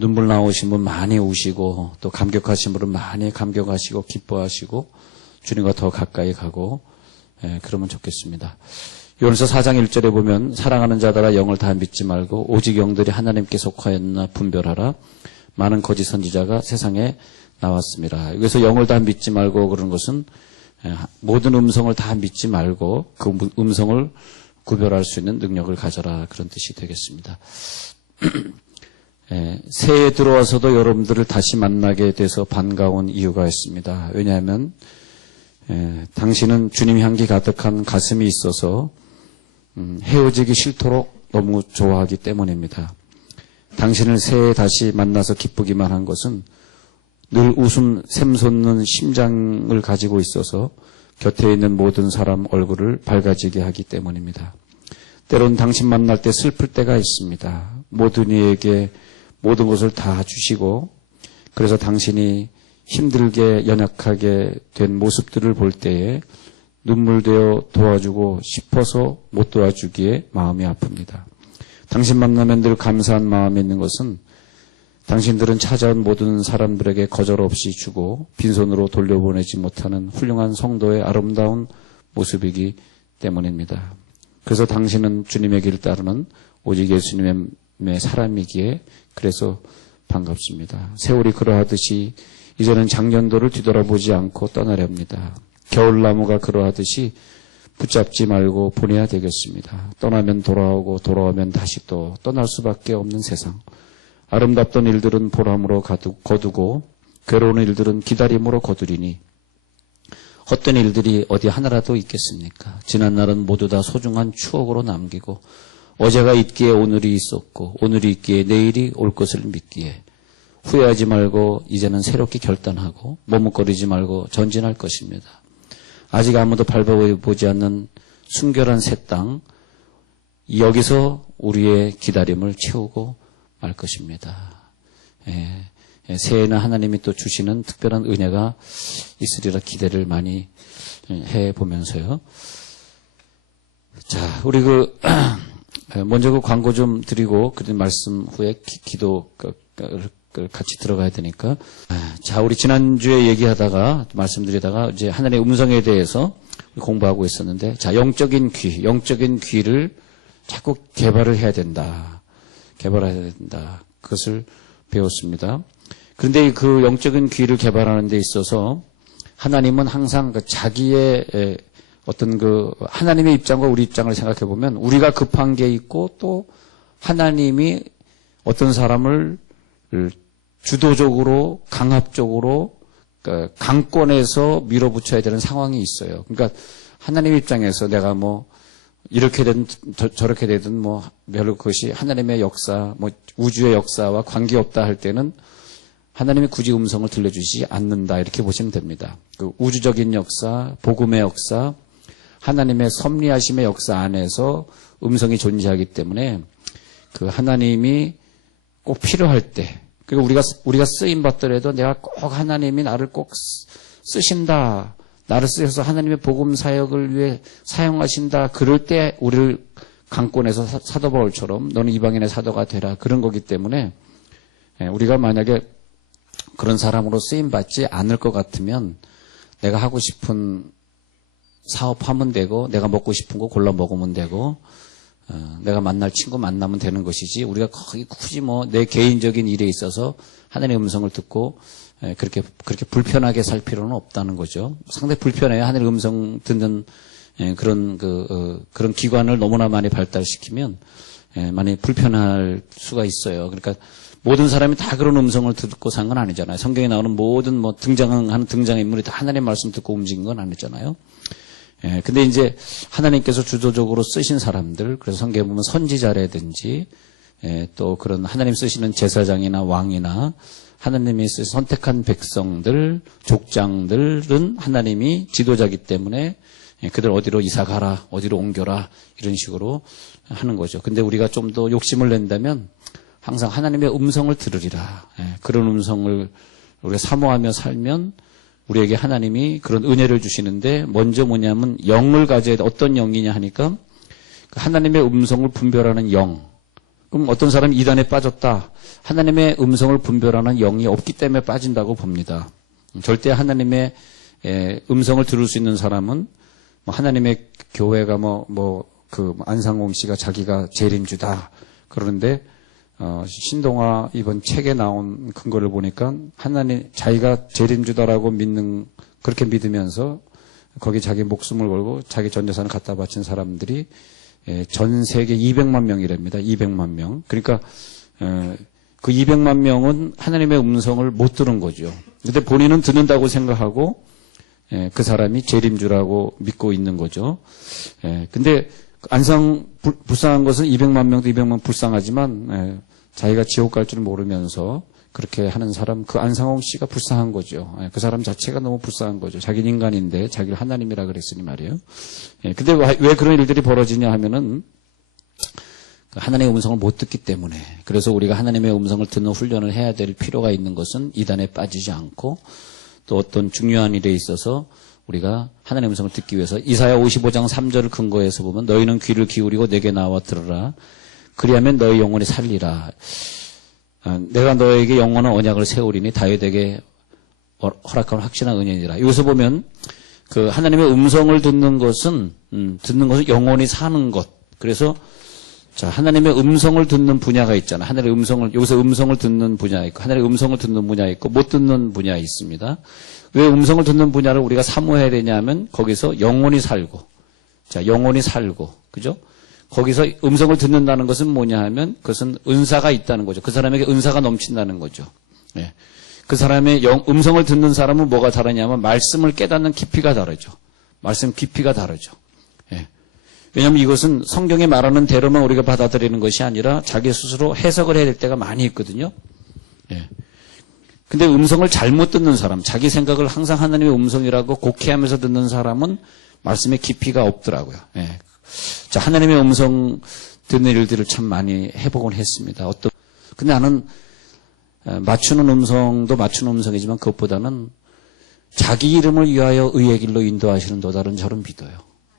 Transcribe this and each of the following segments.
눈물 나오신 분 많이 우시고 또 감격하신 분은 많이 감격하시고 기뻐하시고 주님과 더 가까이 가고 그러면 좋겠습니다. 요한서 4장 1절에 보면 사랑하는 자들아 영을 다 믿지 말고 오직 영들이 하나님께 속하였나 분별하라. 많은 거짓 선지자가 세상에 나왔습니다. 여기서 영을 다 믿지 말고 그러는 것은 모든 음성을 다 믿지 말고 그 음성을 구별할 수 있는 능력을 가져라 그런 뜻이 되겠습니다. 새해 들어와서도 여러분들을 다시 만나게 돼서 반가운 이유가 있습니다. 왜냐하면 당신은 주님 향기 가득한 가슴이 있어서 헤어지기 싫도록 너무 좋아하기 때문입니다. 당신을 새해 다시 만나서 기쁘기만 한 것은 늘 웃음 샘솟는 심장을 가지고 있어서 곁에 있는 모든 사람 얼굴을 밝아지게 하기 때문입니다. 때론 당신 만날 때 슬플 때가 있습니다. 모든 이에게 모든 것을 다 주시고 그래서 당신이 힘들게 연약하게 된 모습들을 볼 때에 눈물되어 도와주고 싶어서 못 도와주기에 마음이 아픕니다. 당신 만나면 늘 감사한 마음이 있는 것은 당신들은 찾아온 모든 사람들에게 거절 없이 주고 빈손으로 돌려보내지 못하는 훌륭한 성도의 아름다운 모습이기 때문입니다. 그래서 당신은 주님의 길 따르는 오직 예수님의 사람이기에 그래서 반갑습니다. 세월이 그러하듯이 이제는 작년도를 뒤돌아보지 않고 떠나려 합니다. 겨울나무가 그러하듯이 붙잡지 말고 보내야 되겠습니다. 떠나면 돌아오고 돌아오면 다시 또 떠날 수밖에 없는 세상. 아름답던 일들은 보람으로 거두고 괴로운 일들은 기다림으로 거두리니 헛된 일들이 어디 하나라도 있겠습니까? 지난 날은 모두 다 소중한 추억으로 남기고 어제가 있기에 오늘이 있었고 오늘이 있기에 내일이 올 것을 믿기에 후회하지 말고 이제는 새롭게 결단하고 머뭇거리지 말고 전진할 것입니다. 아직 아무도 밟아보지 않는 순결한 새 땅, 여기서 우리의 기다림을 채우고 말 것입니다. 새해에는 하나님이 또 주시는 특별한 은혜가 있으리라 기대를 많이 해보면서요. 자, 우리 먼저 그 광고 좀 드리고, 그 말씀 후에 기도 같이 들어가야 되니까. 자, 우리 지난주에 얘기하다가, 말씀드리다가, 이제 하나님의 음성에 대해서 공부하고 있었는데, 자, 영적인 귀를 자꾸 개발을 해야 된다. 개발해야 된다. 그것을 배웠습니다. 그런데 그 영적인 귀를 개발하는 데 있어서, 하나님은 항상 자기의 어떤 하나님의 입장과 우리 입장을 생각해 보면, 우리가 급한 게 있고, 또 하나님이 어떤 사람을 주도적으로 강압적으로 강권해서 밀어붙여야 되는 상황이 있어요. 그러니까 하나님 입장에서 내가 이렇게 되든 저렇게 되든 별로 그것이 하나님의 역사, 우주의 역사와 관계없다 할 때는 하나님이 굳이 음성을 들려주시지 않는다 이렇게 보시면 됩니다. 그 우주적인 역사, 복음의 역사, 하나님의 섭리하심의 역사 안에서 음성이 존재하기 때문에 그 하나님이 꼭 필요할 때, 그리고 우리가 쓰임 받더라도 내가 꼭 하나님이 나를 꼭 쓰신다, 나를 쓰셔서 하나님의 복음 사역을 위해 사용하신다, 그럴 때 우리를 강권해서 사도 바울처럼 너는 이방인의 사도가 되라, 그런 거기 때문에 우리가 만약에 그런 사람으로 쓰임 받지 않을 것 같으면 내가 하고 싶은 사업하면 되고, 내가 먹고 싶은 거 골라 먹으면 되고, 내가 만날 친구 만나면 되는 것이지, 우리가 거기 굳이 내 개인적인 일에 있어서 하나님의 음성을 듣고 그렇게 불편하게 살 필요는 없다는 거죠. 상당히 불편해요. 하나님의 음성 듣는 그런 기관을 너무나 많이 발달시키면 많이 불편할 수가 있어요. 그러니까 모든 사람이 다 그런 음성을 듣고 산 건 아니잖아요. 성경에 나오는 모든 등장하는 등장인물이 다 하나님의 말씀 듣고 움직인 건 아니잖아요. 근데 이제 하나님께서 주도적으로 쓰신 사람들, 그래서 성경에 보면 선지자라든지, 또 그런 하나님 쓰시는 제사장이나 왕이나 하나님이 선택한 백성들, 족장들은 하나님이 지도자기 때문에 그들 어디로 이사 가라, 어디로 옮겨라, 이런 식으로 하는 거죠. 근데 우리가 좀 더 욕심을 낸다면 항상 하나님의 음성을 들으리라. 그런 음성을 우리가 사모하며 살면 우리에게 하나님이 그런 은혜를 주시는데, 먼저 뭐냐면 영을 가져야 돼. 어떤 영이냐 하니까 하나님의 음성을 분별하는 영, 그럼 어떤 사람이 이단에 빠졌다. 하나님의 음성을 분별하는 영이 없기 때문에 빠진다고 봅니다. 절대 하나님의 음성을 들을 수 있는 사람은 하나님의 교회가 안상홍 씨가 자기가 재림주다. 그러는데 신동아 이번 책에 나온 근거를 보니까 자기가 재림주다라고 그렇게 믿으면서 거기 자기 목숨을 걸고 자기 전 재산을 갖다 바친 사람들이 전 세계 200만 명이랍니다. 200만 명. 그러니까 그 200만 명은 하나님의 음성을 못 들은 거죠. 근데 본인은 듣는다고 생각하고 그 사람이 재림주라고 믿고 있는 거죠. 근데 불쌍한 것은 200만 명도 200만 불쌍하지만 자기가 지옥 갈 줄 모르면서 그렇게 하는 사람, 그 안상홍 씨가 불쌍한 거죠. 그 사람 자체가 너무 불쌍한 거죠. 자기는 인간인데 자기를 하나님이라 그랬으니 말이에요. 근데 왜 그런 일들이 벌어지냐 하면은 하나님의 음성을 못 듣기 때문에. 그래서 우리가 하나님의 음성을 듣는 훈련을 해야 될 필요가 있는 것은 이단에 빠지지 않고 또 어떤 중요한 일에 있어서 우리가 하나님의 음성을 듣기 위해서 이사야 55장 3절을 근거해서 보면 너희는 귀를 기울이고 내게 나와 들으라. 그리하면 너희 영혼이 살리라. 내가 너에게 영원한 언약을 세우리니 다윗에게 허락한 확신한 은혜니라. 여기서 보면 그 하나님의 음성을 듣는 것은 영원히 사는 것. 그래서 하나님의 음성을 듣는 분야가 있잖아. 하늘의 음성을 여기서 음성을 듣는 분야 있고 하늘의 음성을 듣는 분야 있고 못 듣는 분야 있습니다. 왜 음성을 듣는 분야를 우리가 사모해야 되냐면 거기서 영원히 살고 영원히 살고 그죠? 거기서 음성을 듣는다는 것은 뭐냐 하면 그것은 은사가 있다는 거죠. 그 사람에게 은사가 넘친다는 거죠. 그 사람의 음성을 듣는 사람은 뭐가 다르냐면 말씀을 깨닫는 깊이가 다르죠. 말씀 깊이가 다르죠. 왜냐하면 이것은 성경에 말하는 대로만 우리가 받아들이는 것이 아니라 자기 스스로 해석을 해야 될 때가 많이 있거든요. 근데 음성을 잘못 듣는 사람, 자기 생각을 항상 하나님의 음성이라고 곡해하면서 듣는 사람은 말씀의 깊이가 없더라고요. 하나님의 음성 듣는 일들을 참 많이 해보곤 했습니다. 근데 나는 맞추는 음성도 맞추는 음성이지만 그것보다는 자기 이름을 위하여 의의 길로 인도하시는 또 다른 저를 믿어요.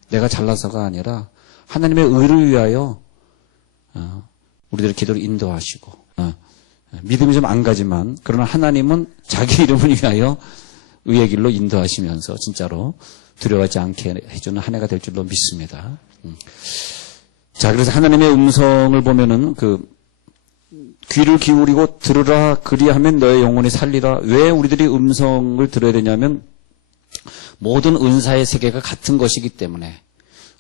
내가 잘나서가 아니라 하나님의 의를 위하여 우리들의 기도를 인도하시고 믿음이 좀 안 가지만 그러나 하나님은 자기 이름을 위하여 의의 길로 인도하시면서 진짜로 두려워하지 않게 해주는 한 해가 될 줄로 믿습니다. 그래서 하나님의 음성을 보면은 귀를 기울이고 들으라 그리하면 너의 영혼이 살리라. 왜 우리들이 음성을 들어야 되냐면 모든 은사의 세계가 같은 것이기 때문에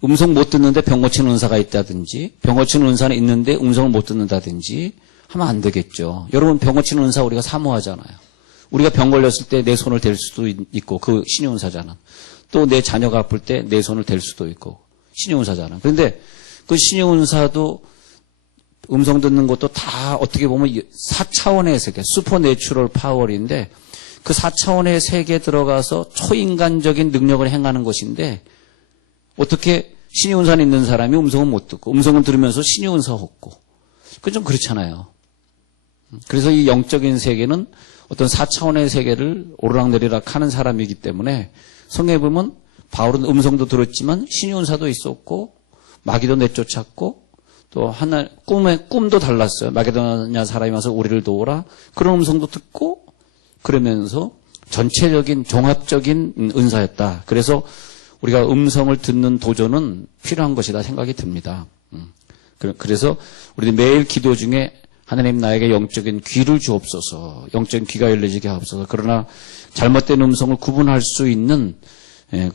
음성 못 듣는데 병 고치는 은사가 있다든지 병 고치는 은사는 있는데 음성을 못 듣는다든지 하면 안 되겠죠. 여러분 병 고치는 은사 우리가 사모하잖아요. 우리가 병 걸렸을 때 내 손을 댈 수도 있고 그 신의 은사잖아. 또 내 자녀가 아플 때 내 손을 댈 수도 있고 신의 은사잖아. 그런데 그 신의 은사도 음성 듣는 것도 다 어떻게 보면 4차원의 세계, 슈퍼내추럴 파워인데 그 4차원의 세계에 들어가서 초인간적인 능력을 행하는 것인데 어떻게 신의 은사는 있는 사람이 음성은 못 듣고 음성을 들으면서 신의 은사 없고 그건 좀 그렇잖아요. 그래서 이 영적인 세계는 어떤 4차원의 세계를 오르락내리락 하는 사람이기 때문에 성경에 보면 바울은 음성도 들었지만 신의 은사도 있었고 마귀도 내쫓았고 또 꿈도 달랐어요. 마게도냐 사람이 와서 우리를 도우라. 그런 음성도 듣고 그러면서 전체적인 종합적인 은사였다. 그래서 우리가 음성을 듣는 도전은 필요한 것이다 생각이 듭니다. 그래서 우리들 매일 기도 중에 하나님 나에게 영적인 귀를 주옵소서, 영적인 귀가 열려지게 하옵소서. 그러나 잘못된 음성을 구분할 수 있는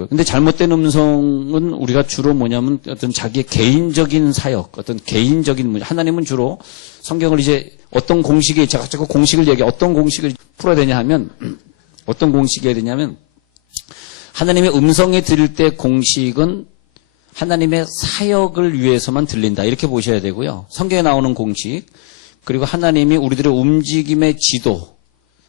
근데 잘못된 음성은 우리가 주로 뭐냐면 어떤 자기의 개인적인 사역, 어떤 개인적인 문제. 하나님은 주로 성경을 이제 어떤 공식에 자꾸 공식을 어떤 공식을 풀어야 되냐 하면 어떤 공식이 해야 되냐면 하나님의 음성에 들을 때 공식은 하나님의 사역을 위해서만 들린다. 이렇게 보셔야 되고요. 성경에 나오는 공식 그리고 하나님이 우리들의 움직임의 지도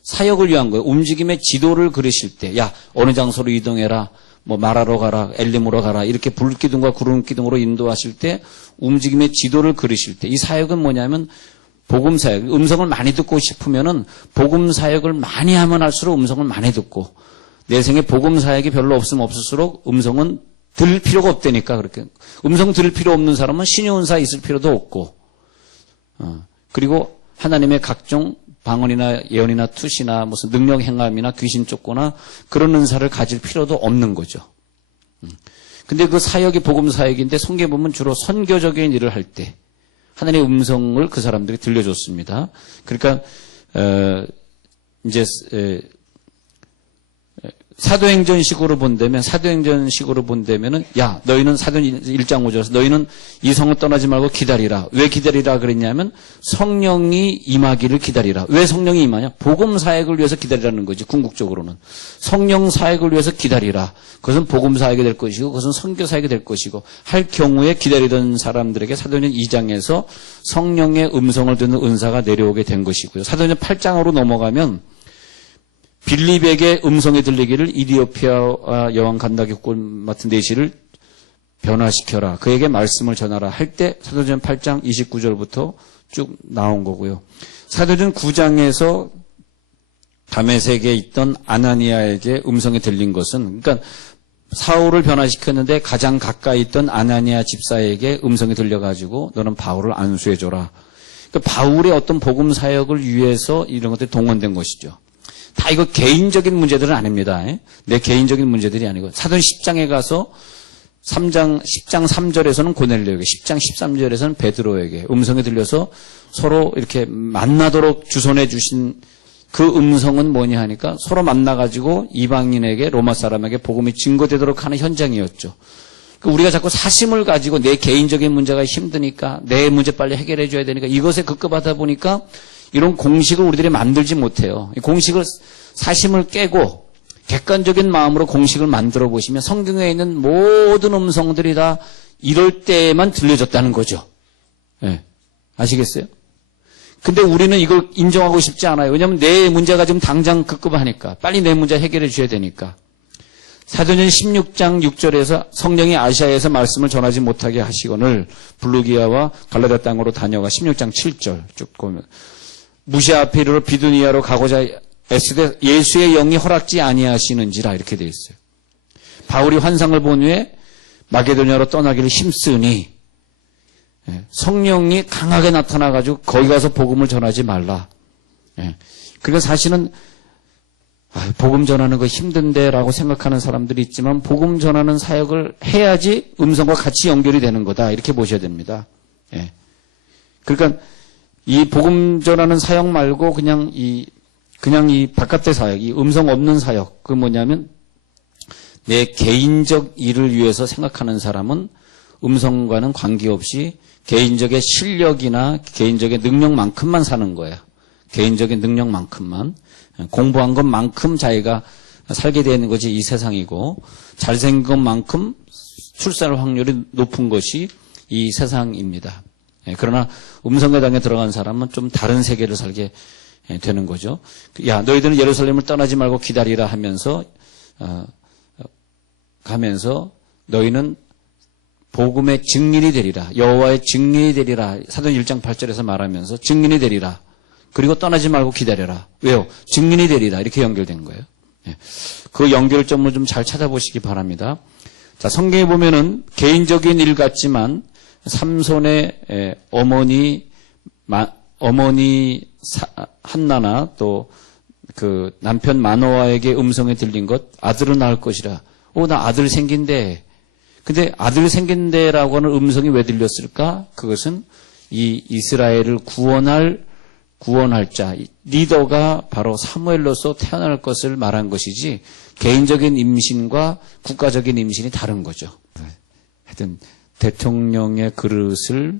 사역을 위한 거예요. 움직임의 지도를 그리실 때, 어느 장소로 이동해라, 말하러 가라, 엘림으로 가라, 이렇게 불기둥과 구름기둥으로 인도하실 때, 움직임의 지도를 그리실 때, 이 사역은 뭐냐면, 복음 사역. 음성을 많이 듣고 싶으면은, 복음 사역을 많이 하면 할수록 음성을 많이 듣고, 내 생에 복음 사역이 별로 없으면 없을수록 음성은 들을 필요가 없다니까, 그렇게. 음성 들을 필요 없는 사람은 신의 은사 있을 필요도 없고, 그리고 하나님의 각종 방언이나 예언이나 투시나 무슨 능력 행함이나 귀신 쫓거나 그런 은사를 가질 필요도 없는 거죠. 근데 그 사역이 복음 사역인데 성경에 보면 주로 선교적인 일을 할 때 하나님의 음성을 그 사람들이 들려줬습니다. 그러니까 이제 사도행전식으로 본다면은 야 너희는 사도행전 1장 5절에서 너희는 이 성을 떠나지 말고 기다리라. 왜 기다리라 그랬냐면 성령이 임하기를 기다리라. 왜 성령이 임하냐? 복음 사역을 위해서 기다리라는 거지. 궁극적으로는 성령 사역을 위해서 기다리라. 그것은 복음 사역이 될 것이고 그것은 선교 사역이 될 것이고 할 경우에 기다리던 사람들에게 사도행전 2장에서 성령의 음성을 듣는 은사가 내려오게 된 것이고요. 사도행전 8장으로 넘어가면 빌립에게 음성이 들리기를 이디오피아 여왕 간다기 꼴 맡은 내시를 변화시켜라. 그에게 말씀을 전하라. 할 때 사도전 8장 29절부터 쭉 나온 거고요. 사도전 9장에서 다메섹에 있던 아나니아에게 음성이 들린 것은 그러니까 사울을 변화시켰는데 가장 가까이 있던 아나니아 집사에게 음성이 들려가지고 너는 바울을 안수해줘라. 그러니까 바울의 어떤 복음 사역을 위해서 이런 것들이 동원된 것이죠. 다 이거 개인적인 문제들은 아닙니다. 내 개인적인 문제들이 아니고 사도전 10장에 가서 10장 3절에서는 고넬료에게 10장 13절에서는 베드로에게 음성이 들려서 서로 이렇게 만나도록 주선해 주신 그 음성은 뭐냐 하니까 서로 만나가지고 이방인에게 로마 사람에게 복음이 증거되도록 하는 현장이었죠. 우리가 자꾸 사심을 가지고 내 개인적인 문제가 힘드니까 내 문제 빨리 해결해 줘야 되니까 이것에 급급하다 보니까 이런 공식을 우리들이 만들지 못해요. 이 공식을 사심을 깨고 객관적인 마음으로 공식을 만들어 보시면 성경에 있는 모든 음성들이 다 이럴 때만 들려졌다는 거죠. 네. 아시겠어요? 근데 우리는 이걸 인정하고 싶지 않아요. 왜냐하면 내 문제가 지금 당장 급급하니까 빨리 내 문제 해결해 줘야 되니까. 사도전 16장 6절에서 성령이 아시아에서 말씀을 전하지 못하게 하시거늘 블루기아와 갈라디아 땅으로 다녀가 16장 7절 쭉 보면 무시아 피르로 비두니아로 가고자 애쓰되 예수의 영이 허락지 아니하시는지라 이렇게 되어 있어요. 바울이 환상을 본 후에 마게도냐로 떠나기를 힘쓰니 성령이 강하게 나타나가지고 거기 가서 복음을 전하지 말라. 그러니까 사실은 복음 전하는 거 힘든데라고 생각하는 사람들이 있지만 복음 전하는 사역을 해야지 음성과 같이 연결이 되는 거다 이렇게 보셔야 됩니다. 그러니까 이 복음 전하는 사역 말고 그냥 이 바깥의 사역, 이 음성 없는 사역, 그 뭐냐면 내 개인적 일을 위해서 생각하는 사람은 음성과는 관계없이 개인적인 실력이나 개인적인 능력만큼만 사는 거예요. 개인적인 능력만큼만. 공부한 것만큼 자기가 살게 되는 것이 이 세상이고 잘생긴 것만큼 출산 확률이 높은 것이 이 세상입니다. 그러나 음성회당에 들어간 사람은 좀 다른 세계를 살게 되는 거죠. 야, 너희들은 예루살렘을 떠나지 말고 기다리라 하면서 가면서 너희는 복음의 증인이 되리라. 여호와의 증인이 되리라. 사도전 1장 8절에서 말하면서 증인이 되리라. 그리고 떠나지 말고 기다려라. 왜요? 증인이 되리라. 이렇게 연결된 거예요. 그 연결점을 좀 잘 찾아보시기 바랍니다. 자, 성경에 보면은 개인적인 일 같지만 삼손의 어머니 한나나 또 그 남편 마노아에게 음성이 들린 것, 아들은 낳을 것이라. 나 아들 생긴대. 근데 아들 생긴대라고 하는 음성이 왜 들렸을까? 그것은 이 이스라엘을 구원할 자, 리더가 바로 사무엘로서 태어날 것을 말한 것이지 개인적인 임신과 국가적인 임신이 다른 거죠. 하여튼 대통령의 그릇을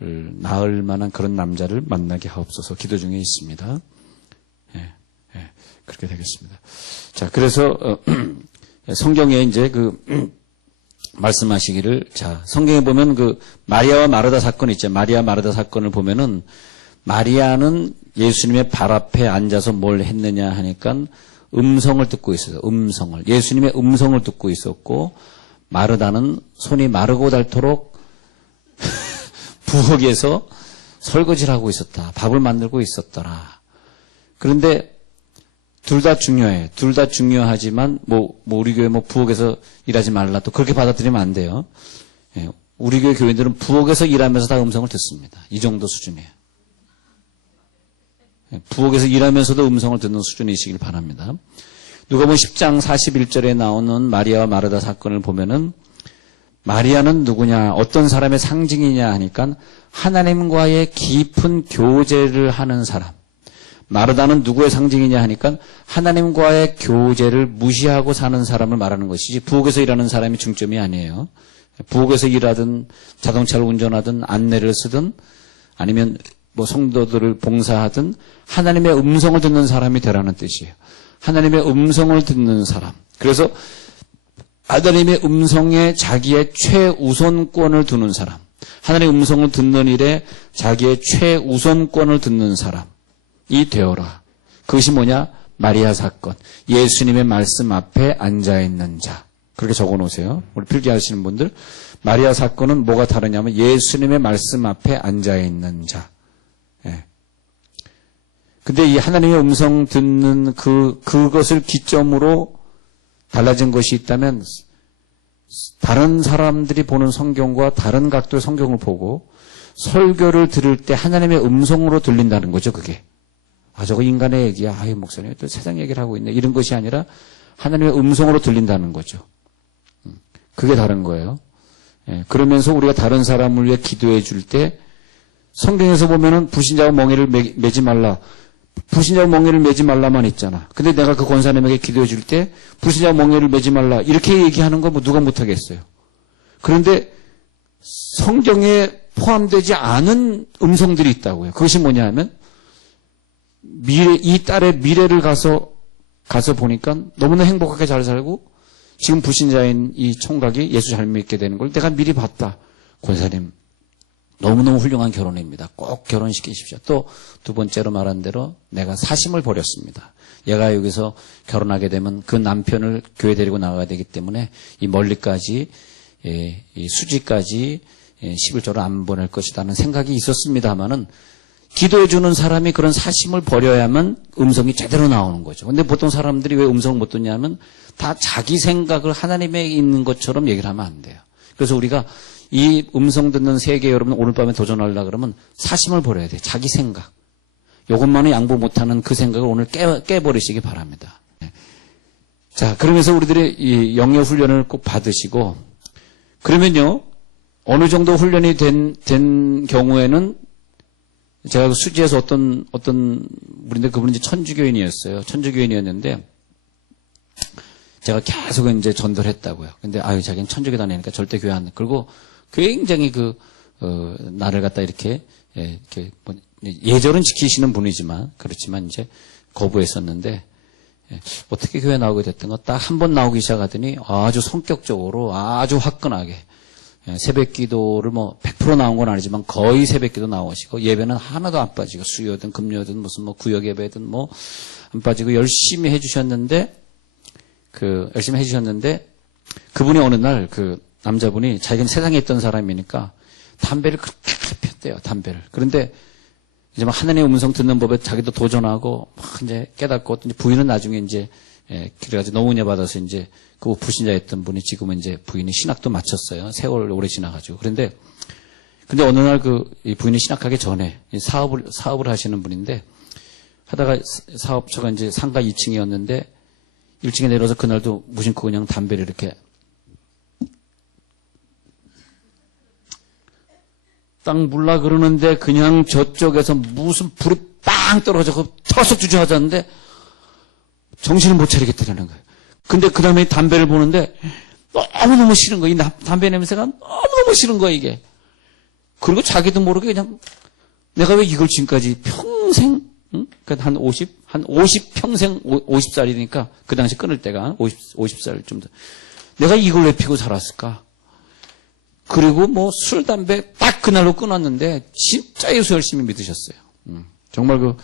낳을 만한 그런 남자를 만나게 하옵소서 기도 중에 있습니다. 그렇게 되겠습니다. 자, 그래서 성경에 이제 말씀하시기를, 자, 성경에 보면 마리아와 마르다 사건 있죠. 마리아 마르다 사건을 보면은 마리아는 예수님의 발 앞에 앉아서 뭘 했느냐 하니까 음성을 듣고 있어요. 예수님의 음성을 듣고 있었고, 마르다는 손이 마르고 닳도록 부엌에서 설거지를 하고 있었다. 밥을 만들고 있었더라. 그런데 둘 다 중요해. 둘 다 중요하지만 우리 교회 부엌에서 일하지 말라. 또 그렇게 받아들이면 안 돼요. 우리 교회 교인들은 부엌에서 일하면서 다 음성을 듣습니다. 이 정도 수준이에요. 부엌에서 일하면서도 음성을 듣는 수준이시길 바랍니다. 누가복음 10장 41절에 나오는 마리아와 마르다 사건을 보면은 마리아는 누구냐, 어떤 사람의 상징이냐 하니까 하나님과의 깊은 교제를 하는 사람. 마르다는 누구의 상징이냐 하니까 하나님과의 교제를 무시하고 사는 사람을 말하는 것이지 부엌에서 일하는 사람이 중점이 아니에요. 부엌에서 일하든 자동차를 운전하든 안내를 쓰든 아니면 뭐 성도들을 봉사하든 하나님의 음성을 듣는 사람이 되라는 뜻이에요. 하나님의 음성을 듣는 사람. 그래서 하나님의 음성에 자기의 최우선권을 두는 사람. 하나님의 음성을 듣는 일에 자기의 최우선권을 듣는 사람이 되어라. 그것이 뭐냐? 마리아 사건. 예수님의 말씀 앞에 앉아있는 자. 그렇게 적어놓으세요. 우리 필기하시는 분들. 마리아 사건은 뭐가 다르냐면 예수님의 말씀 앞에 앉아있는 자. 예. 근데 이 하나님의 음성 듣는 그것을 기점으로 달라진 것이 있다면 다른 사람들이 보는 성경과 다른 각도의 성경을 보고 설교를 들을 때 하나님의 음성으로 들린다는 거죠, 그게. 아, 저거 인간의 얘기야. 아유, 목사님 또 세상 얘기를 하고 있네. 이런 것이 아니라 하나님의 음성으로 들린다는 거죠. 그게 다른 거예요. 예, 그러면서 우리가 다른 사람을 위해 기도해 줄 때 성경에서 보면은 불신자와 멍에를 매지 말라. 불신자와 멍에를 매지 말라만 있잖아. 근데 내가 그 권사님에게 기도해 줄 때 불신자와 멍에를 매지 말라. 이렇게 얘기하는 거 뭐 누가 못하겠어요. 그런데 성경에 포함되지 않은 음성들이 있다고요. 그것이 뭐냐 하면 이 딸의 미래를 가서 보니까 너무나 행복하게 잘 살고 지금 불신자인 이 총각이 예수 잘 믿게 되는 걸 내가 미리 봤다. 권사님, 너무너무 훌륭한 결혼입니다. 꼭 결혼시키십시오. 또 두 번째로 말한 대로 내가 사심을 버렸습니다. 얘가 여기서 결혼하게 되면 그 남편을 교회 데리고 나가야 되기 때문에 이 멀리까지, 이 수지까지 11조를 안 보낼 것이라는 생각이 있었습니다만은 기도해주는 사람이 그런 사심을 버려야만 음성이 제대로 나오는 거죠. 근데 보통 사람들이 왜 음성을 못 듣냐면 다 자기 생각을 하나님에 있는 것처럼 얘기를 하면 안 돼요. 그래서 우리가 이 음성 듣는 세계 여러분 오늘 밤에 도전하려고 그러면 사심을 버려야 돼요. 자기 생각. 이것만은 양보 못하는 그 생각을 오늘 깨버리시기 바랍니다. 자, 그러면서 우리들이 이 영역 훈련을 꼭 받으시고 그러면요 어느 정도 훈련이 된 경우에는 제가 그 수지에서 어떤 분인데 그분은 이제 천주교인이었어요. 천주교인이었는데 제가 계속 이제 전도를 했다고요. 근데 아유 자기는 천주교 다니니까 절대 교회 안. 그리고 굉장히 나를 갖다 이렇게 뭐 예절은 지키시는 분이지만 그렇지만 이제 거부했었는데 어떻게 교회 나오게 됐던가 딱 한 번 나오기 시작하더니 아주 성격적으로 아주 화끈하게. 새벽 기도를 뭐 100% 나온 건 아니지만 거의 새벽 기도 나오시고 예배는 하나도 안 빠지고 수요든 금요든 무슨 뭐 구역 예배든 뭐 안 빠지고 열심히 해주셨는데 그분이 어느 날 그 남자분이 자기는 세상에 있던 사람이니까 담배를 그렇게 폈대요, 담배를. 그런데 이제 막 하나님의 음성 듣는 법에 자기도 도전하고 막 이제 깨닫고 이제 부인은 나중에 이제 그래가지고 너무 은혜 받아서 이제 그 불신자였던 분이 지금은 이제 부인이 신학도 마쳤어요. 세월 오래 지나가지고. 근데 어느 날 이 부인이 신학하기 전에 사업을 하시는 분인데 하다가 사업처가 이제 상가 2층이었는데 1층에 내려서 그날도 무심코 그냥 담배를 이렇게 딱 물라 그러는데 그냥 저쪽에서 무슨 불이 빵 떨어져서 터석 주저앉았는데 정신을 못 차리겠다는 거예요. 근데 그 다음에 담배를 보는데 너무너무 싫은 거예요. 이 담배 냄새가 너무너무 싫은 거예요, 이게. 그리고 자기도 모르게 그냥 내가 왜 이걸 지금까지 평생, 응? 그러니까 한 50 평생 50살이니까 그 당시 끊을 때가 50살 좀 더. 내가 이걸 왜 피고 살았을까? 그리고 뭐 술, 담배 딱 그날로 끊었는데 진짜 예수 열심히 믿으셨어요. 정말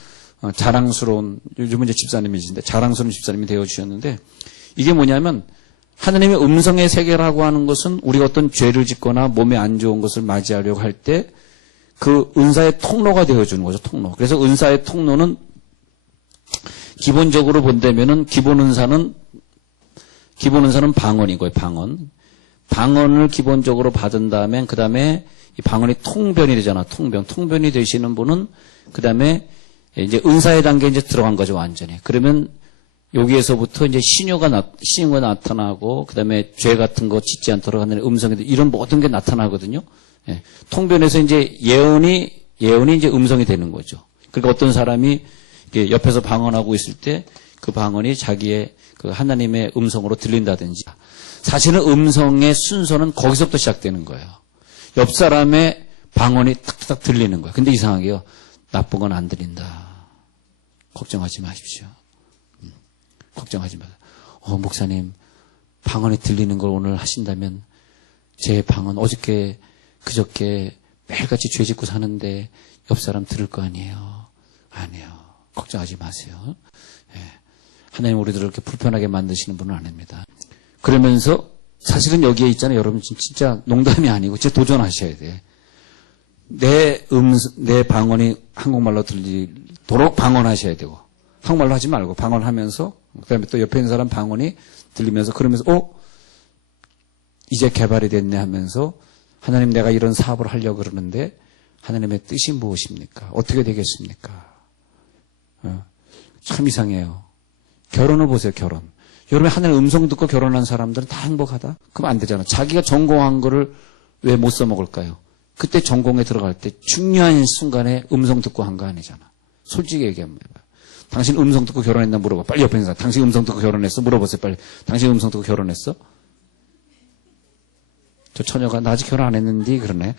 자랑스러운, 요즘은 이제 집사님이신데 자랑스러운 집사님이 되어주셨는데 이게 뭐냐면 하나님의 음성의 세계라고 하는 것은 우리가 어떤 죄를 짓거나 몸에 안 좋은 것을 맞이하려고 할 때 그 은사의 통로가 되어주는 거죠, 통로. 그래서 은사의 통로는 기본적으로 본다면은 기본 은사는 방언이고요, 방언. 방언을 기본적으로 받은 다음에 그 다음에 이 방언이 통변이 되잖아. 통변이 되시는 분은 그 다음에 이제 은사의 단계에 이제 들어간 거죠, 완전히. 그러면 여기에서부터 이제 신유가 나타나고 그 다음에 죄 같은 거 짓지 않도록 하는 음성이 이런 모든 게 나타나거든요. 예. 통변에서 이제 예언이 이제 음성이 되는 거죠. 그러니까 어떤 사람이 옆에서 방언하고 있을 때 그 방언이 자기의 그 하나님의 음성으로 들린다든지. 사실은 음성의 순서는 거기서부터 시작되는 거예요. 옆 사람의 방언이 탁탁 들리는 거예요. 근데 이상하게요. 나쁜 건 안 들린다. 걱정하지 마십시오. 걱정하지 마세요. 목사님, 방언이 들리는 걸 오늘 하신다면 제 방언 그저께 매일같이 죄 짓고 사는데 옆 사람 들을 거 아니에요. 아니에요. 걱정하지 마세요. 예. 하나님 우리들을 그렇게 불편하게 만드시는 분은 아닙니다. 그러면서 사실은 여기에 있잖아요. 여러분 진짜 농담이 아니고 진짜 도전하셔야 돼. 내 방언이 한국말로 들리도록 방언하셔야 되고 한국말로 하지 말고 방언하면서 그다음에 또 옆에 있는 사람 방언이 들리면서 그러면서 이제 개발이 됐네 하면서 하나님 내가 이런 사업을 하려고 그러는데 하나님의 뜻이 무엇입니까? 어떻게 되겠습니까? 참 이상해요. 결혼을 보세요. 결혼. 여러분 하나님 음성 듣고 결혼한 사람들은 다 행복하다? 그럼 안 되잖아. 자기가 전공한 거를 왜 못 써먹을까요? 그때 전공에 들어갈 때 중요한 순간에 음성 듣고 한 거 아니잖아. 솔직히 얘기하면 당신 음성 듣고 결혼했나 물어봐. 빨리 옆에 있는 사람. 당신 음성 듣고 결혼했어? 물어보세요. 빨리. 당신 음성 듣고 결혼했어? 저 처녀가 나 아직 결혼 안 했는데 그러네.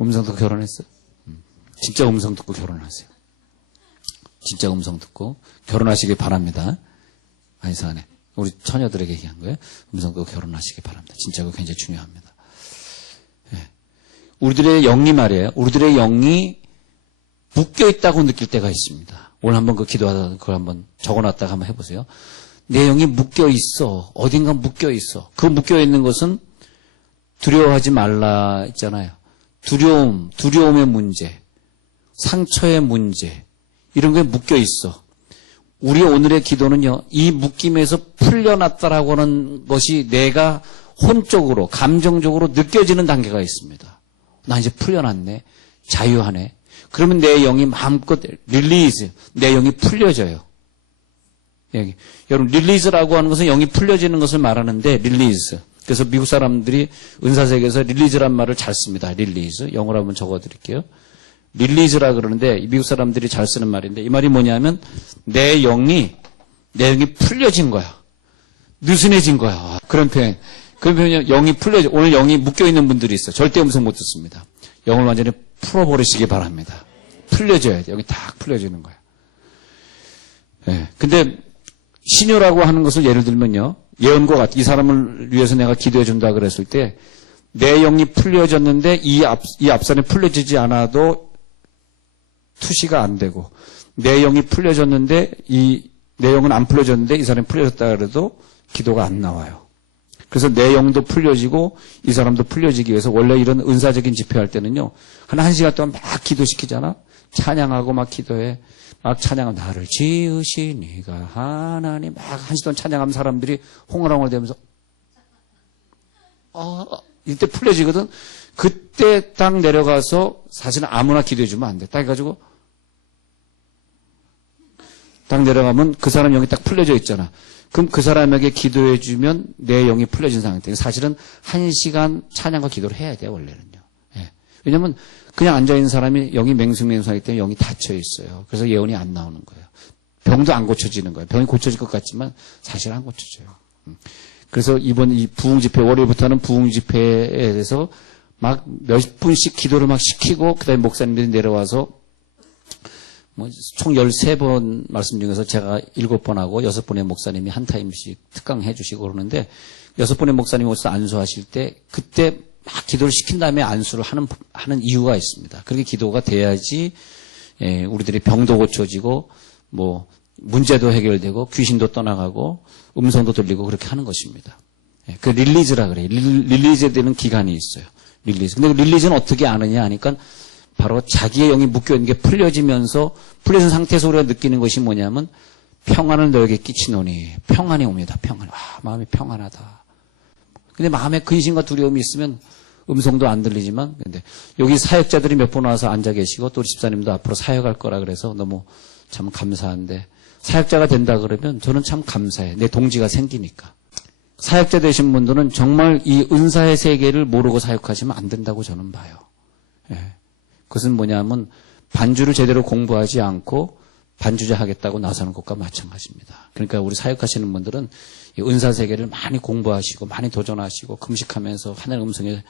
음성 듣고 결혼했어? 진짜 음성 듣고 결혼하세요. 진짜 음성 듣고 결혼하시길 바랍니다. 이상하네. 우리 처녀들에게 얘기한 거예요. 음성 듣고 결혼하시길 바랍니다. 진짜 그거 굉장히 중요합니다. 우리들의 영이 말이에요. 우리들의 영이 묶여있다고 느낄 때가 있습니다. 오늘 한번 그 기도하다 그걸 한번 적어놨다가 한번 해보세요. 내 영이 묶여있어. 어딘가 묶여있어. 그 묶여있는 것은 두려워하지 말라 있잖아요. 두려움의 문제, 상처의 문제, 이런 게 묶여있어. 우리 오늘의 기도는요, 이 묶임에서 풀려났다라고 하는 것이 내가 혼적으로, 감정적으로 느껴지는 단계가 있습니다. 나 이제 풀려났네. 자유하네. 그러면 내 영이 마음껏 릴리즈, 내 영이 풀려져요. 여러분, 릴리즈라고 하는 것은 영이 풀려지는 것을 말하는데, 릴리즈. 그래서 미국 사람들이 은사색에서 릴리즈란 말을 잘 씁니다. 릴리즈. 영어로 한번 적어 드릴게요. 릴리즈라 그러는데, 미국 사람들이 잘 쓰는 말인데, 이 말이 뭐냐면, 내 영이 풀려진 거야. 느슨해진 거야. 그런 표현. 그런 표현이 영이 풀려져. 오늘 영이 묶여있는 분들이 있어요. 절대 음성 못 듣습니다. 영을 완전히 풀어버리시기 바랍니다. 풀려져야 돼. 영이 딱 풀려지는 거야. 네. 근데, 신유라고 하는 것을 예를 들면요. 예언과 같이 이 사람을 위해서 내가 기도해 준다 그랬을 때, 내 영이 풀려졌는데, 이 앞선에 풀려지지 않아도 투시가 안 되고, 내 영이 풀려졌는데, 내 영은 안 풀려졌는데, 이 사람이 풀려졌다 그래도 기도가 안 나와요. 그래서 내 영도 풀려지고, 이 사람도 풀려지기 위해서 원래 이런 은사적인 집회할 때는요, 한 시간 동안 막 기도시키잖아? 찬양하고 막 기도해. 막 찬양하면 나를 지으신 이가 하나님 막 한 시간 찬양하면 사람들이 홍어랑을 대면서 이때 풀려지거든. 그때 딱 내려가서 사실은 아무나 기도해 주면 안 돼. 딱 해가지고 딱 내려가면 그 사람 영이 딱 풀려져 있잖아. 그럼 그 사람에게 기도해 주면 내 영이 풀려진 상태. 사실은 1시간 찬양과 기도를 해야 돼 원래는요. 예. 왜냐하면 그냥 앉아있는 사람이 영이 맹숭맹숭하기 때문에 영이 닫혀있어요. 그래서 예언이 안 나오는 거예요. 병도 안 고쳐지는 거예요. 병이 고쳐질 것 같지만 사실 안 고쳐져요. 그래서 이번 이 부흥집회, 월요일부터는 부흥집회에 대해서 막 몇 분씩 기도를 막 시키고 그다음에 목사님들이 내려와서 총 13번 말씀 중에서 제가 7번 하고 6번의 목사님이 한 타임씩 특강해 주시고 그러는데 6번의 목사님이 오셔서 안수하실 때 그때 막 기도를 시킨 다음에 안수를 하는 이유가 있습니다. 그렇게 기도가 돼야지 우리들이 병도 고쳐지고 문제도 해결되고 귀신도 떠나가고 음성도 들리고 그렇게 하는 것입니다. 그 릴리즈라 그래요. 릴리즈에 되는 기간이 있어요. 릴리즈. 근데 릴리즈는 어떻게 아느냐 하니까 바로 자기의 영이 묶여있는 게 풀려진 상태에서 우리가 느끼는 것이 뭐냐면 평안을 너에게 끼치노니 평안이 옵니다. 평안. 마음이 평안하다. 근데 마음에 근심과 두려움이 있으면 음성도 안 들리지만, 근데 여기 사역자들이 몇 분 와서 앉아 계시고 또 우리 집사님도 앞으로 사역할 거라 그래서 너무 참 감사한데, 사역자가 된다 그러면 저는 참 감사해. 내 동지가 생기니까. 사역자 되신 분들은 정말 이 은사의 세계를 모르고 사역하시면 안 된다고 저는 봐요. 예. 그것은 뭐냐면 반주를 제대로 공부하지 않고 반주자 하겠다고 나서는 것과 마찬가지입니다. 그러니까 우리 사역하시는 분들은 이 은사 세계를 많이 공부하시고 많이 도전하시고 금식하면서 하나님의 음성에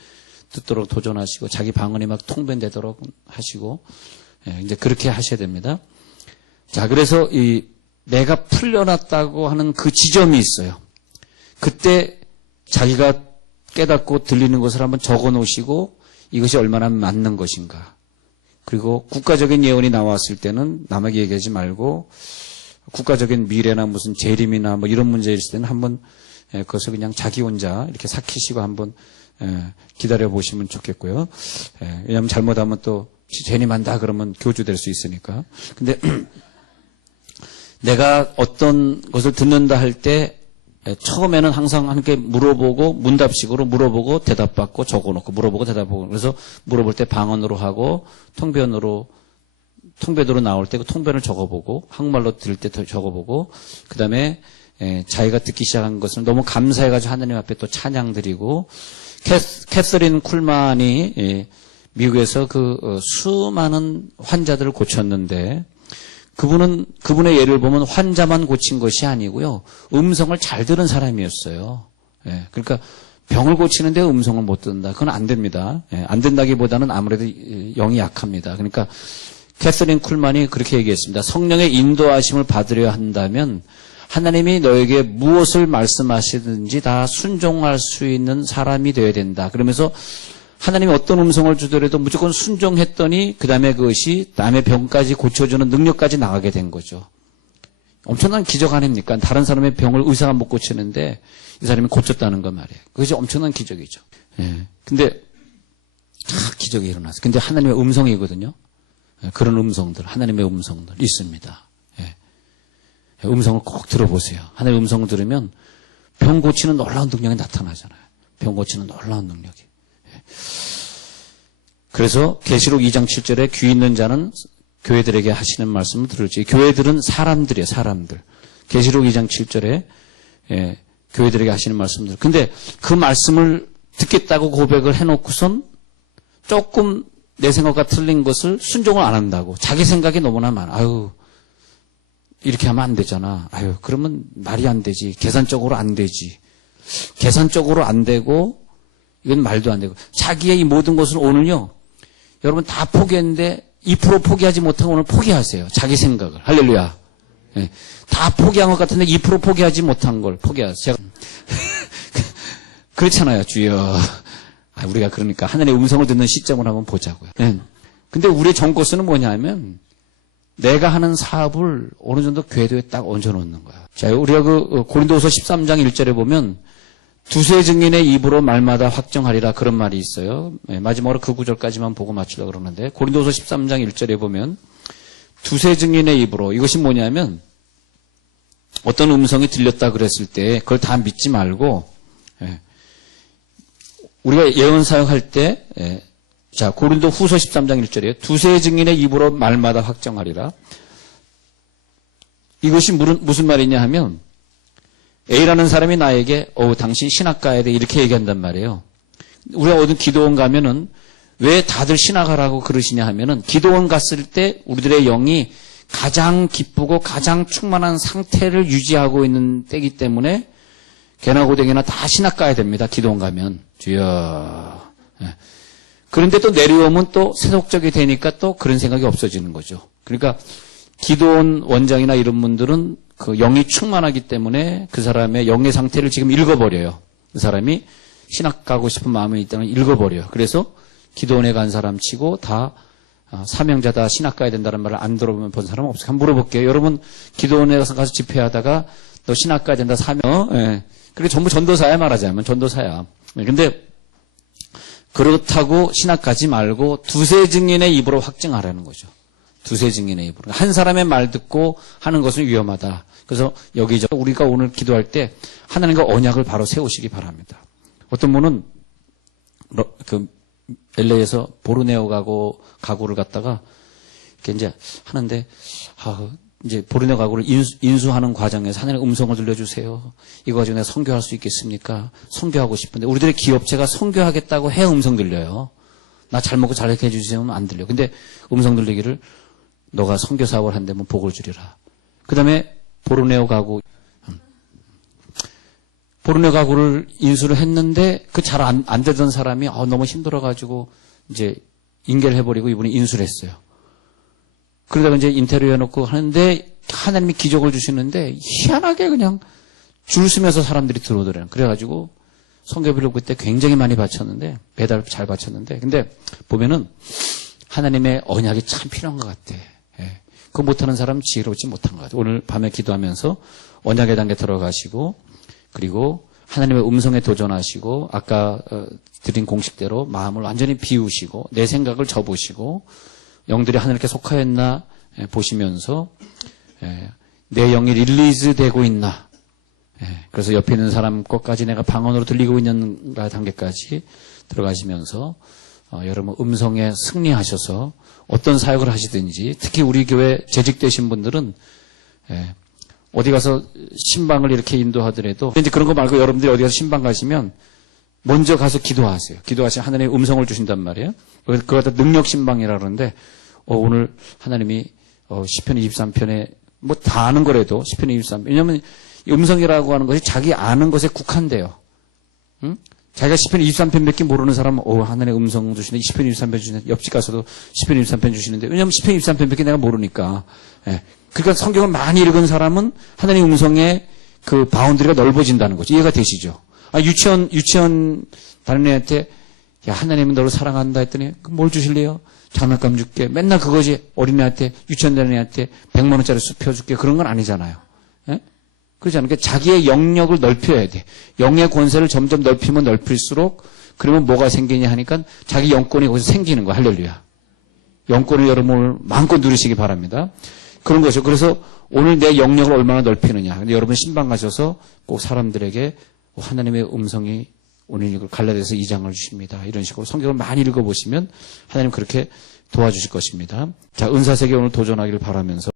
듣도록 도전하시고 자기 방언이 막 통변되도록 하시고, 예, 이제 그렇게 하셔야 됩니다. 자, 그래서 이 내가 풀려났다고 하는 그 지점이 있어요. 그때 자기가 깨닫고 들리는 것을 한번 적어 놓으시고 이것이 얼마나 맞는 것인가. 그리고 국가적인 예언이 나왔을 때는 남에게 얘기하지 말고 국가적인 미래나 무슨 재림이나 뭐 이런 문제 있을 때는 한번 그것을 그냥 자기 혼자 이렇게 삭히시고 한번 기다려 보시면 좋겠고요. 왜냐하면 잘못하면 또 재림한다 그러면 교주될 수 있으니까. 근데 내가 어떤 것을 듣는다 할 때 처음에는 항상 함께 물어보고 문답식으로 물어보고 대답받고 적어놓고 물어보고 대답하고, 그래서 물어볼 때 방언으로 하고 통변으로 나올 때 그 통변을 적어보고 한국말로 들을 때 적어보고, 그 다음에 자기가 듣기 시작한 것을 너무 감사해가지고 하나님 앞에 또 찬양 드리고. 캐서린 쿨만이 미국에서 그 수많은 환자들을 고쳤는데, 그분의 예를 보면 환자만 고친 것이 아니고요, 음성을 잘 들은 사람이었어요. 예, 그러니까 병을 고치는데 음성을 못 듣는다. 그건 안 됩니다. 예, 안 된다기보다는 아무래도 영이 약합니다. 그러니까 캐서린 쿨만이 그렇게 얘기했습니다. 성령의 인도하심을 받으려 한다면 하나님이 너에게 무엇을 말씀하시든지 다 순종할 수 있는 사람이 되어야 된다. 그러면서 하나님이 어떤 음성을 주더라도 무조건 순종했더니 그 다음에 그것이 남의 병까지 고쳐주는 능력까지 나가게 된 거죠. 엄청난 기적 아닙니까? 다른 사람의 병을 의사가 못 고치는데 이 사람이 고쳤다는 건 말이에요. 그것이 엄청난 기적이죠. 예. 근데 기적이 일어났어요. 근데 하나님의 음성이거든요. 예. 그런 음성들, 하나님의 음성들 있습니다. 예. 음성을 꼭 들어보세요. 하나님의 음성을 들으면 병 고치는 놀라운 능력이 나타나잖아요. 병 고치는 놀라운 능력이. 그래서 계시록 2장 7절에 귀 있는 자는 교회들에게 하시는 말씀을 들을지. 교회들은 사람들이에요, 사람들. 계시록 2장 7절에 교회들에게 하시는 말씀들. 근데 그 말씀을 듣겠다고 고백을 해놓고선 조금 내 생각과 틀린 것을 순종을 안 한다고. 자기 생각이 너무나 많아. 아유, 이렇게 하면 안 되잖아. 아유, 그러면 말이 안 되지. 계산적으로 안 되지. 계산적으로 안 되고 이건 말도 안 되고. 자기의 이 모든 것을 오늘요, 여러분 다 포기했는데 2% 포기하지 못하고 오늘 포기하세요. 자기 생각을. 할렐루야. 네. 다 포기한 것 같은데 2% 포기하지 못한 걸 포기하세요. 제가 그렇잖아요, 주여. 우리가 그러니까 하나님의 음성을 듣는 시점을 한번 보자고요. 네. 근데 우리의 정코스는 뭐냐면 내가 하는 사업을 어느 정도 궤도에 딱 얹어놓는 거야. 자, 우리가 그 고린도후서 13장 1절에 보면 두세 증인의 입으로 말마다 확정하리라, 그런 말이 있어요. 네, 마지막으로 그 구절까지만 보고 마치려고 그러는데, 고린도서 13장 1절에 보면 두세 증인의 입으로, 이것이 뭐냐면 어떤 음성이 들렸다 그랬을 때 그걸 다 믿지 말고, 우리가 예언 사역할 때, 자, 고린도 후서 13장 1절이에요. 두세 증인의 입으로 말마다 확정하리라. 이것이 무슨 말이냐 하면, A라는 사람이 나에게 당신 신학 가야 돼, 이렇게 얘기한단 말이에요. 우리가 어디 기도원 가면은 왜 다들 신학하라고 그러시냐 하면은, 기도원 갔을 때 우리들의 영이 가장 기쁘고 가장 충만한 상태를 유지하고 있는 때이기 때문에 개나 고댕이나 다 신학 가야 됩니다. 기도원 가면. 주여. 그런데 또 내려오면 또 세속적이 되니까 또 그런 생각이 없어지는 거죠. 그러니까 기도원 원장이나 이런 분들은 그 영이 충만하기 때문에 그 사람의 영의 상태를 지금 읽어버려요. 그 사람이 신학 가고 싶은 마음이 있다면 읽어버려요. 그래서 기도원에 간 사람 치고 다 사명자다, 신학 가야 된다는 말을 안 들어본 사람은 없어요. 한번 물어볼게요. 여러분 기도원에 가서 집회하다가 너 신학 가야 된다, 사명. 예. 그게 전부 전도사야, 말하자면 전도사야. 근데 그렇다고 신학 가지 말고 두세 증인의 입으로 확증하라는 거죠. 두세 증인의 입으로. 한 사람의 말 듣고 하는 것은 위험하다. 그래서 우리가 오늘 기도할 때 하나님과 언약을 바로 세우시기 바랍니다. 어떤 분은 LA에서 보르네오 가구를 갖다가 이렇게 이제 하는데, 이제 보르네오 가구를 인수하는 과정에서 하나님의 음성을 들려주세요. 이거 가지고 내가 선교할 수 있겠습니까? 선교하고 싶은데 우리들의 기업체가 선교하겠다고 해야 음성 들려요. 나 잘 먹고 잘 이렇게 해주시면 안 들려. 근데 음성 들리기를 너가 선교 사업을 한다면 복을 주리라. 그 다음에 보르네오 가구를 인수를 했는데 그 잘 안 되던 사람이 너무 힘들어가지고 이제 인계를 해버리고 이분이 인수를 했어요. 그러다가 이제 인테리어 해놓고 하는데 하나님이 기적을 주시는데 희한하게 그냥 줄 서면서 사람들이 들어오더래요. 그래가지고 선교비를 그때 굉장히 많이 바쳤는데 매달 잘 바쳤는데 근데 보면은 하나님의 언약이 참 필요한 것 같아. 예. 그거 못하는 사람 지혜롭지 못한 것 같아. 오늘 밤에 기도하면서 언약의 단계 들어가시고 그리고 하나님의 음성에 도전하시고 아까 드린 공식대로 마음을 완전히 비우시고 내 생각을 접으시고 영들이 하나님께 속하였나 보시면서 내 영이 릴리즈 되고 있나 그래서 옆에 있는 사람 것까지 내가 방언으로 들리고 있는가 단계까지 들어가시면서 여러분 음성에 승리하셔서 어떤 사역을 하시든지 특히 우리 교회 재직되신 분들은 어디 가서 신방을 이렇게 인도하더라도 이제 그런 거 말고 여러분들이 어디 가서 신방 가시면 먼저 가서 기도하세요. 기도하시면 하나님의 음성을 주신단 말이에요. 그거 갖다 능력 신방이라 그러는데 오늘 하나님이 시편 23편에 뭐 다 아는 거라도 시편 23편 왜냐하면 음성이라고 하는 것이 자기 아는 것에 국한돼요. 응? 자기가 시편 23편밖에 모르는 사람은 하나님의 음성 주시는데 시편 23편 주시는데 옆집 가서도 시편 23편 주시는데 왜냐하면 시편 23편밖에 내가 모르니까. 그러니까 성경을 많이 읽은 사람은 하나님의 음성의 그 바운드리가 넓어진다는 거죠. 이해가 되시죠? 유치원 다른 애한테 야 하나님은 너를 사랑한다 했더니 뭘 주실래요? 장난감 줄게. 맨날 그거지. 어린애한테 유치원 다니는 애한테 100만 원짜리 수표 줄게. 그런 건 아니잖아요. 그렇지 않아요? 그러니까 자기의 영역을 넓혀야 돼. 영의 권세를 점점 넓히면 넓힐수록 그러면 뭐가 생기냐 하니까 자기 영권이 거기서 생기는 거야. 할렐루야. 영권을 여러분 마음껏 누리시기 바랍니다. 그런 거죠. 그래서 오늘 내 영역을 얼마나 넓히느냐. 근데 여러분 신방 가셔서 꼭 사람들에게 하나님의 음성이 오늘 이걸 갈라디아서 2장을 주십니다. 이런 식으로 성경을 많이 읽어보시면 하나님 그렇게 도와주실 것입니다. 자, 은사세계 오늘 도전하기를 바라면서